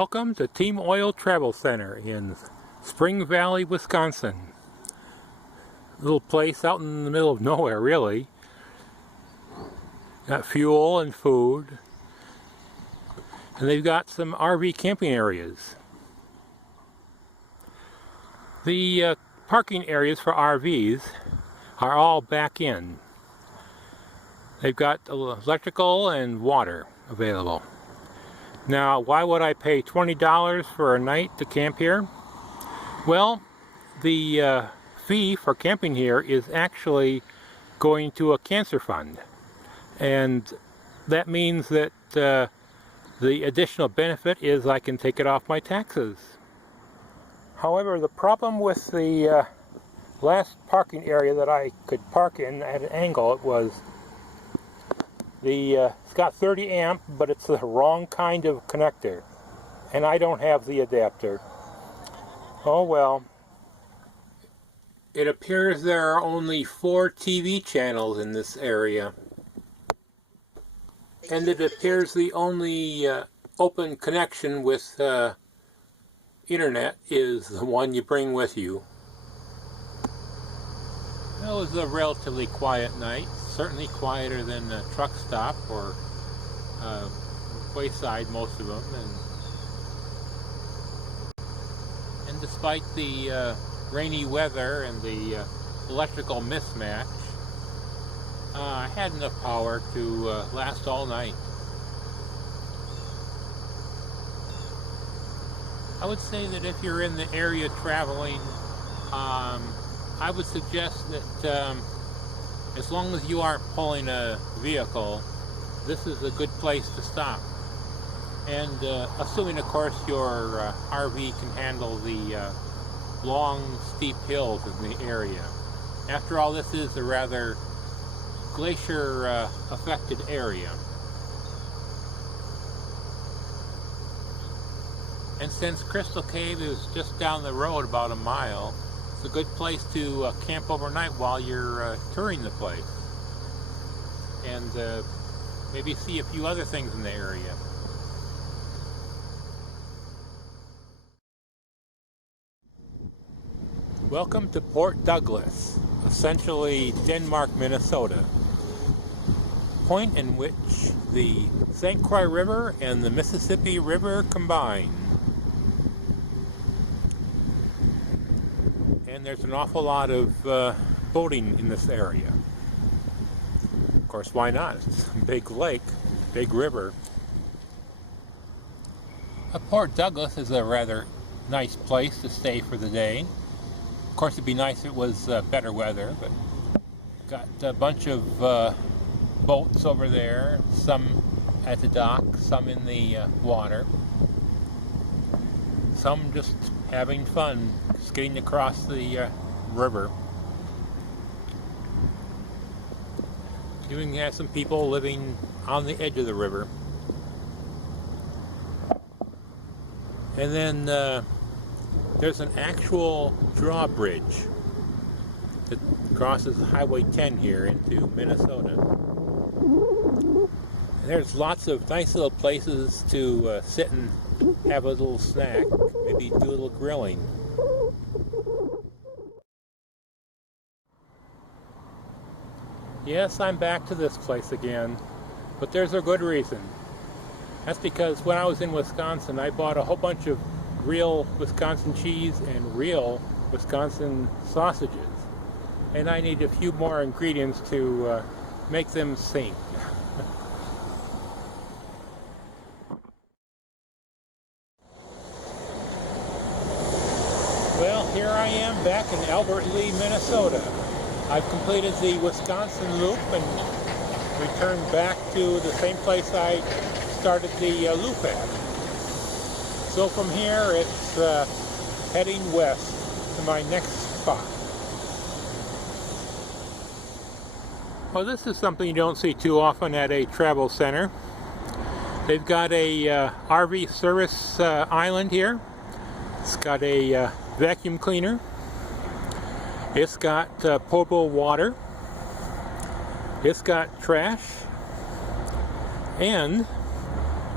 Welcome to Team Oil Travel Center in Spring Valley, Wisconsin. A little place out in the middle of nowhere, really. Got fuel and food. And they've got some RV camping areas. The parking areas for RVs are all back in. They've got electrical and water available. Now, why would I pay $20 for a night to camp here? Well, the fee for camping here is actually going to a cancer fund. And that means that the additional benefit is I can take it off my taxes. However, the problem with the last parking area that I could park in at an angle, it was it's got 30 amp, but it's the wrong kind of connector, and I don't have the adapter. Oh well. It appears there are only 4 TV channels in this area, and it appears the only open connection with internet is the one you bring with you. It was a relatively quiet night. Certainly quieter than a truck stop or wayside, most of them, and despite the rainy weather and the electrical mismatch, I had enough power to last all night. I would say that if you're in the area traveling, I would suggest that as long as you aren't pulling a vehicle, this is a good place to stop. And assuming, of course, your RV can handle the long, steep hills in the area. After all, this is a rather glacier-affected area. And since Crystal Cave is just down the road about a mile, it's a good place to camp overnight while you're touring the place, and maybe see a few other things in the area. Welcome to Port Douglas, essentially Denmark, Minnesota, point in which the St. Croix River and the Mississippi River combine. And there's an awful lot of boating in this area. Of course, why not? It's a big lake, big river. Port Douglas is a rather nice place to stay for the day. Of course, it'd be nice if it was better weather, but got a bunch of boats over there, some at the dock, some in the water, some just having fun just getting across the river. You can have some people living on the edge of the river. And then there's an actual drawbridge that crosses Highway 10 here into Minnesota. And there's lots of nice little places to sit and have a little snack, maybe do a little grilling. Yes, I'm back to this place again, but there's a good reason. That's because when I was in Wisconsin, I bought a whole bunch of real Wisconsin cheese and real Wisconsin sausages, and I need a few more ingredients to make them sing. Well, here I am back in Elberton, Minnesota. I've completed the Wisconsin loop and returned back to the same place I started the loop at. So from here, it's heading west to my next spot. Well, this is something you don't see too often at a travel center. They've got a RV service island here. It's got a vacuum cleaner. It's got potable water. It's got trash. And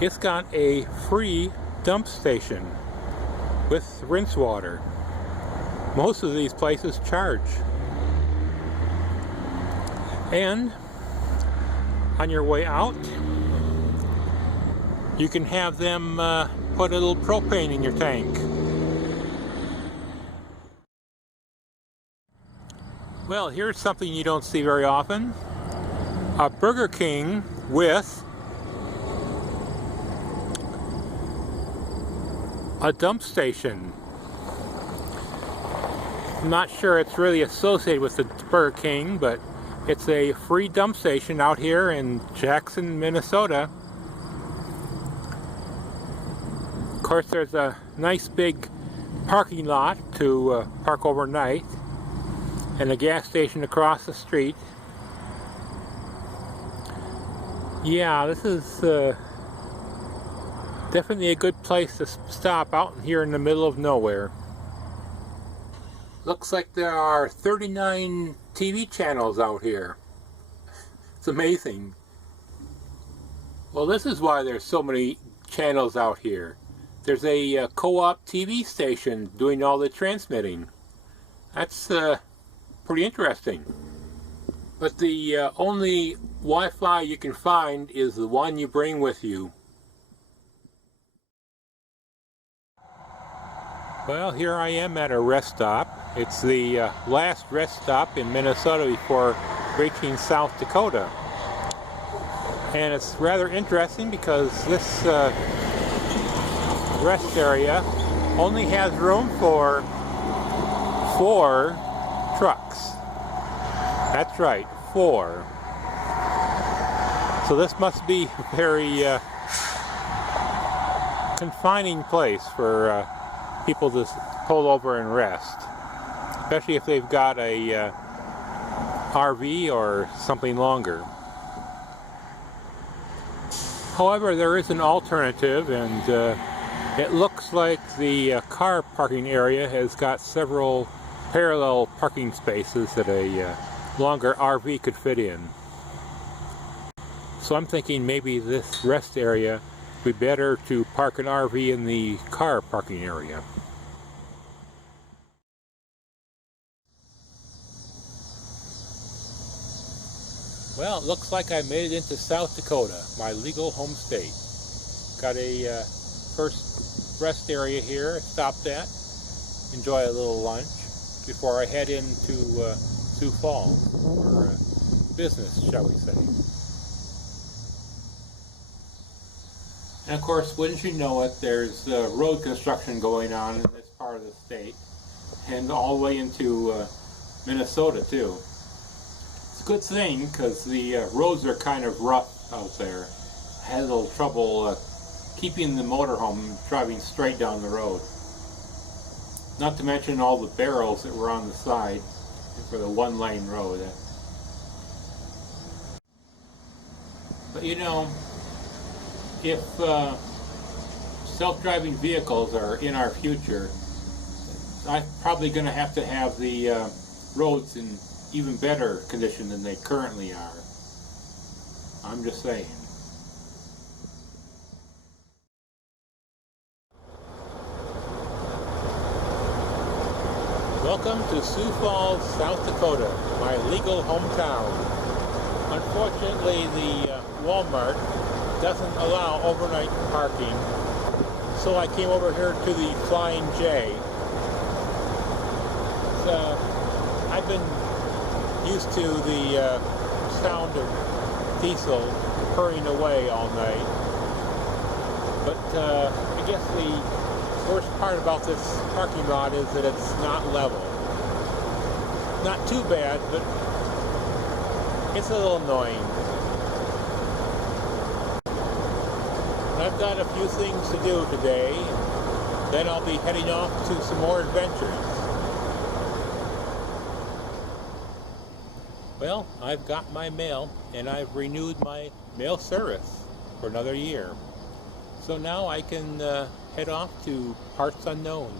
it's got a free dump station with rinse water. Most of these places charge. And on your way out, you can have them put a little propane in your tank. Well, here's something you don't see very often. A Burger King with a dump station. I'm not sure it's really associated with the Burger King, but it's a free dump station out here in Jackson, Minnesota. Of course, there's a nice big parking lot to park overnight, and a gas station across the street. Yeah, this is definitely a good place to stop out here in the middle of nowhere. Looks like there are 39 TV channels out here. It's amazing. Well, this is why there's so many channels out here. There's a co-op TV station doing all the transmitting. That's pretty interesting. But the only Wi-Fi you can find is the one you bring with you. Well, here I am at a rest stop. It's the last rest stop in Minnesota before reaching South Dakota. And it's rather interesting because this rest area only has room for 4 trucks. That's right, 4. So this must be a very confining place for people to pull over and rest, especially if they've got a RV or something longer. However, there is an alternative, and it looks like the car parking area has got several parallel parking spaces that a longer RV could fit in. So I'm thinking maybe this rest area would be better to park an RV in the car parking area. Well, it looks like I made it into South Dakota, my legal home state. Got a first rest area here, stopped at, enjoy a little lunch before I head into Sioux Falls for business, shall we say. And of course, wouldn't you know it, there's road construction going on in this part of the state, and all the way into Minnesota too. It's a good thing because the roads are kind of rough out there. I had a little trouble keeping the motorhome driving straight down the road. Not to mention all the barrels that were on the side for the one-lane road. But you know, if self-driving vehicles are in our future, I'm probably going to have the roads in even better condition than they currently are. I'm just saying. Welcome to Sioux Falls, South Dakota, my legal hometown. Unfortunately, the Walmart doesn't allow overnight parking, so I came over here to the Flying J. I've been used to the sound of diesel purring away all night, but I guess the worst part about this parking lot is that it's not level. Not too bad, but it's a little annoying. I've got a few things to do today, then I'll be heading off to some more adventures. Well, I've got my mail, and I've renewed my mail service for another year. So now I can head off to parts unknown.